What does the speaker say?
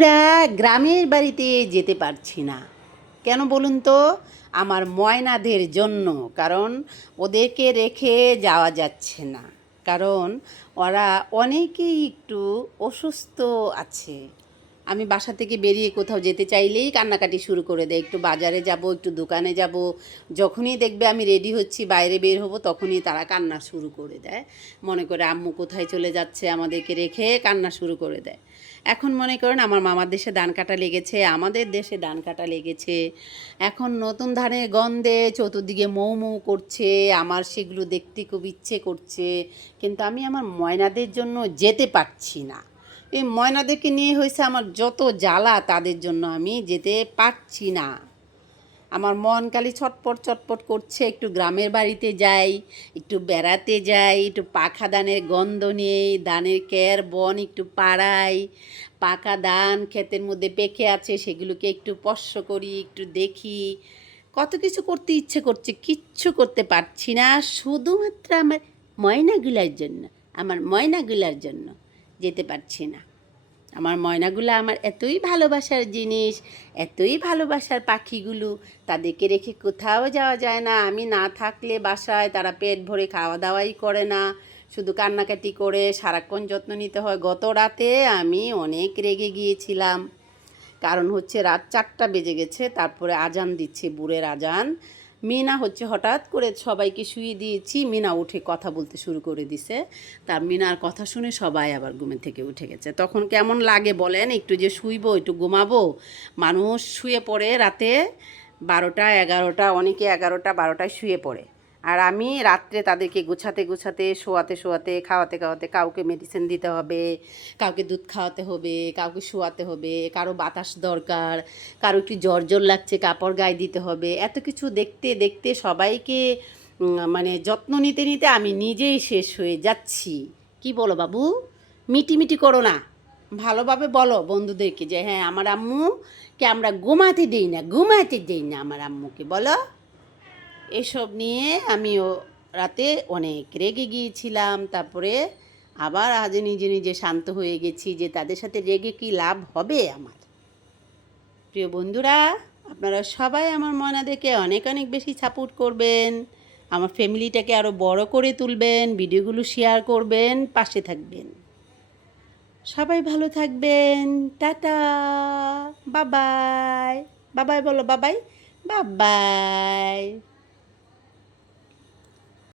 বন্ধুরা, গ্রামের বাড়িতে যেতে পারছি না কেন বলুন তো? আমার ময়নাদের জন্য। কারণ ওদেরকে রেখে যাওয়া যাচ্ছে না, কারণ ওরা অনেকেই একটু অসুস্থ আছে। আমি বাসা থেকে বেরিয়ে কোথাও যেতে চাইলেই কান্নাকাটি শুরু করে দেয়। একটু বাজারে যাব, একটু দোকানে যাব, যখনই দেখবে আমি রেডি হচ্ছি বাইরে বের হব তখনই তারা কান্না শুরু করে দেয়। মনে করে আম্মু কোথায় চলে যাচ্ছে, আমাদেরকে রেখে কান্না শুরু করে দেয়। এখন মনে করেন আমার মামার দেশে ধান কাটা লেগেছে, আমাদের দেশে ধান কাটা লেগেছে। এখন নতুন ধানের গন্ধে চতুর্দিকে মৌ মৌ করছে, আমার সেগুলো দেখতে খুব ইচ্ছে করছে, কিন্তু আমি আমার ময়নাদের জন্য যেতে পারছি না। এই ময়নাদেরকে নিয়ে হয়েছে আমার যত জ্বালা, তাদের জন্য আমি যেতে পারছি না। আমার মন খালি ছটপট ছটপট করছে, একটু গ্রামের বাড়িতে যাই, একটু বেড়াতে যাই, একটু পাখা ধানের গন্ধ নেই, ধানের ক্যার বন একটু পাড়াই, পাকা ধান ক্ষেতের মধ্যে পেকে আছে সেগুলোকে একটু স্পর্শ করি, একটু দেখি। কত কিছু করতে ইচ্ছে করছে, কিচ্ছু করতে পারছি না, শুধুমাত্র আমার ময়নাগুলার জন্য, আমার ময়নাগুলার জন্য যেতে পারছি না। আমার ময়নাগুলো আমার এতই ভালোবাসার জিনিস, এতই ভালোবাসার পাখিগুলো, তাদেরকে রেখে কোথাও যাওয়া যায় না। আমি না থাকলে বাসায় তারা পেট ভরে খাওয়া দাওয়াই করে না, শুধু কান্নাকাটি করে, সারাক্ষণ যত্ন নিতে হয়। গত রাতে আমি অনেক রেগে গিয়েছিলাম, কারণ হচ্ছে রাত 4টা বেজে গেছে, তারপরে আজান দিচ্ছে, বুড়ের আজান। মিনা হচ্ছে হঠাৎ করে সবাইকে শুয়ে দিয়েছি, মিনা উঠে কথা বলতে শুরু করে দিছে। তার মিনার কথা শুনে সবাই আবার ঘুমের থেকে উঠে গেছে। তখন কেমন লাগে বলেন? একটু যে শুইবো, একটু ঘুমাবো, মানুষ শুয়ে পড়ে রাতে 12টা 11টা, অনেকে 11টা 12টায় শুয়ে পড়ে। আর আমি রাত্রে তাদেরকে গুছাতে গুছাতে, শোয়াতে শোয়াতে, খাওয়াতে খাওয়াতে, কাউকে মেডিসিন দিতে হবে, কাউকে দুধ খাওয়াতে হবে, কাউকে শোয়াতে হবে, কারো বাতাস দরকার, কারো একটু জ্বর জ্বর লাগছে, কাপড় গায়ে দিতে হবে। এত কিছু দেখতে দেখতে সবাইকে মানে যত্ন নিতে নিতে আমি নিজেই শেষ হয়ে যাচ্ছি। কি বলো বাবু? মিটিমিটি করো না, ভালোভাবে বলো বন্ধুদেরকে যে হ্যাঁ, আমার আম্মুকে আমরা ঘুমাতে দিই না, ঘুমাতে দিই না আমার আম্মুকে, বলো। এসব নিয়ে আমিও রাতে অনেক রেগে গিয়েছিলাম। তারপরে আবার আজ নিজে নিজে শান্ত হয়ে গেছি যে তাদের সাথে রেগে কি লাভ হবে আমার। প্রিয় বন্ধুরা, আপনারা সবাই আমার ময়নাদেরকে অনেক অনেক বেশি সাপোর্ট করবেন, আমার ফ্যামিলিটাকে আরও বড় করে তুলবেন, ভিডিওগুলো শেয়ার করবেন, পাশে থাকবেন। সবাই ভালো থাকবেন। টাটা, বাবাই। বাবাই বলো, বাবাই, বাবাই।